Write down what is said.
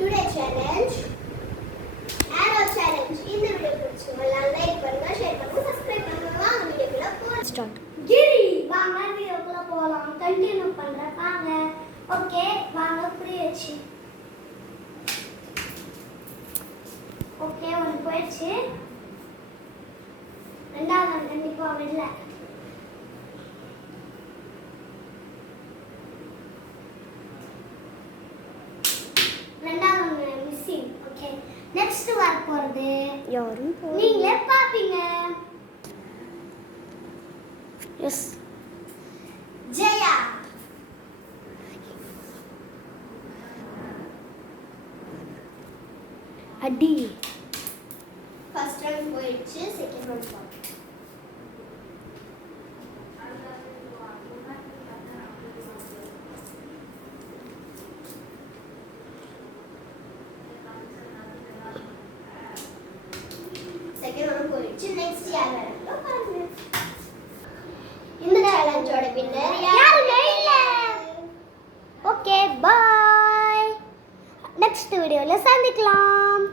Today challenge arrow challenge. இந்த video பிடிச்சிருந்தா like பண்ணுங்க, ஷேர் பண்ணுங்க, சப்ஸ்கிரைப் பண்ணுங்க. வாங்க வீடியோக்குள்ள போலாம். ஸ்டார்ட். கிரி வாங்க வீடியோக்குள்ள போலாம். கண்டினியூ பண்றேன் வாங்க. ஓகே வாங்க புரியுச்சு. ஓகே ஒன் போயிடுச்சு. ரெண்டாவது கண்டிப்பா வரல. ரெண்டாவது மிஸ்ஸிங். ஓகே நெக்ஸ்ட் வர போறது யாரும் நீங்களே பாப்பீங்க. எஸ் ஜெயா அடி. ஃபர்ஸ்ட் ரவுண்ட் போயிடுச்சு. செகண்ட் ரவுண்ட் போறோம். செகண்ட் ரவுண்ட் போயிடுச்சு. நெக்ஸ்ட் யார் வராங்களோ பாருங்க. இந்த சேலஞ்சோட வின்னர் யாருமே இல்ல. Okay bye. நெக்ஸ்ட் வீடியோல சந்திக்கலாம்.